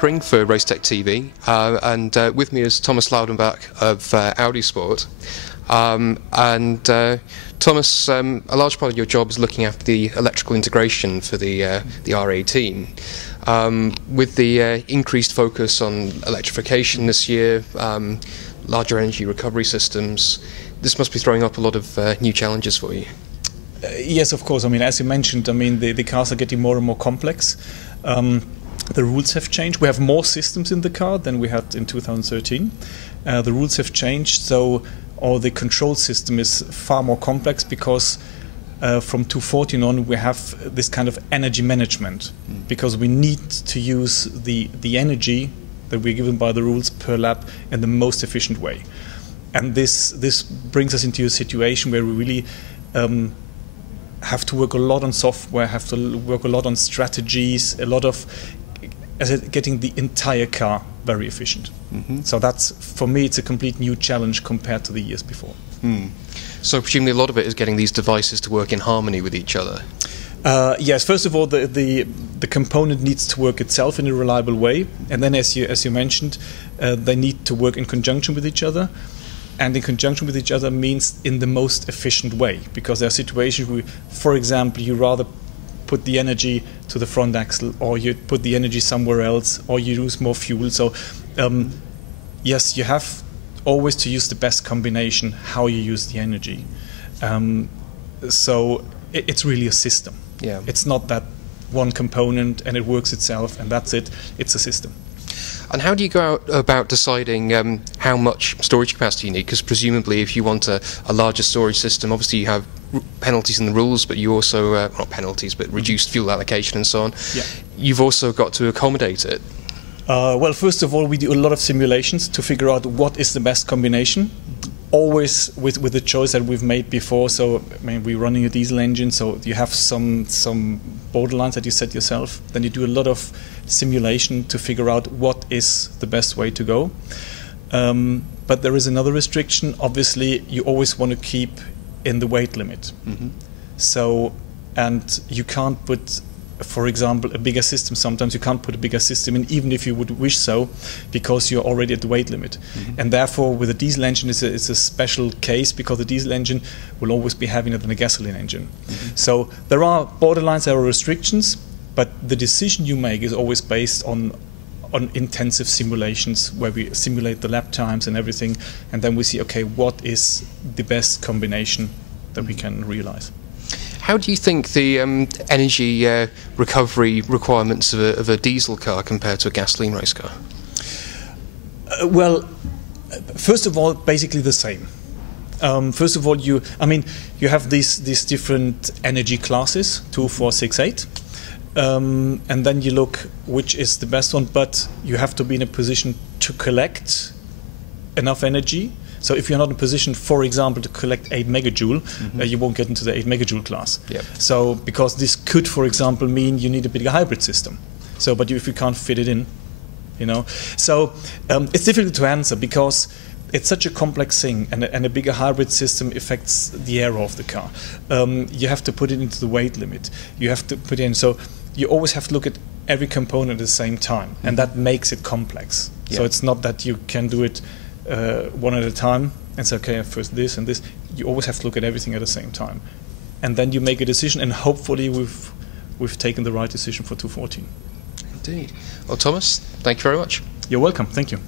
Pickering for Racetech TV, and with me is Thomas Laudenbach of Audi Sport. Thomas, a large part of your job is looking after the electrical integration for the R18. With the increased focus on electrification this year, larger energy recovery systems, this must be throwing up a lot of new challenges for you. Yes, of course. I mean, as you mentioned, I mean, the cars are getting more and more complex. The rules have changed. We have more systems in the car than we had in 2013. The rules have changed, so the control system is far more complex because from 2014 on we have this kind of energy management, because we need to use the energy that we're given by the rules per lap in the most efficient way. And this brings us into a situation where we really have to work a lot on software, have to work a lot on strategies, a lot of getting the entire car very efficient. So that's, for me, it's a complete new challenge compared to the years before. So presumably a lot of it is getting these devices to work in harmony with each other. Yes, first of all, the component needs to work itself in a reliable way, and then, as you mentioned, they need to work in conjunction with each other. And in conjunction with each other means in the most efficient way, because there are situations where, for example, you rather put the energy to the front axle, or you put the energy somewhere else, or you use more fuel. So yes, you have always to use the best combination how you use the energy. So it's really a system. Yeah. It's not that one component and it works itself and that's it. It's a system. And how do you go about deciding how much storage capacity you need? Because presumably if you want a larger storage system, obviously you have penalties in the rules, but you also, not penalties, but reduced fuel allocation and so on. Yeah. You've also got to accommodate it. Well, first of all, we do a lot of simulations to figure out what is the best combination, always with the choice that we've made before. So, I mean, we're running a diesel engine, so you have some borderlines that you set yourself. Then you do a lot of simulation to figure out what is the best way to go. But there is another restriction. Obviously, you always want to keep in the weight limit. So, and you can't put, for example, a bigger system. Sometimes you can't put a bigger system in, even if you would wish so, because you're already at the weight limit. And therefore, with a diesel engine, it's a special case, because the diesel engine will always be heavier than a gasoline engine. So there are borderlines, there are restrictions, but the decision you make is always based on intensive simulations, where we simulate the lap times and everything, and then we see, okay, what is the best combination that we can realize. How do you think the energy recovery requirements of a diesel car compare to a gasoline race car? Well, first of all, basically the same. First of all, you have these different energy classes, 2, 4, 6, 8. And then you look which is the best one, but you have to be in a position to collect enough energy. So if you're not in a position, for example, to collect 8 megajoule, you won't get into the 8 megajoule class. Yep. So because this could, for example, mean you need a bigger hybrid system. So, but if you can't fit it in, you know. So it's difficult to answer, because it's such a complex thing, and a bigger hybrid system affects the aero of the car. You have to put it into the weight limit. You have to put in, so you always have to look at every component at the same time, and that makes it complex. Yeah. So it's not that you can do it one at a time and say, okay, first this and this. You always have to look at everything at the same time, and then you make a decision, and hopefully we've taken the right decision for 2014. Indeed. Well, Thomas, thank you very much. You're welcome. Thank you.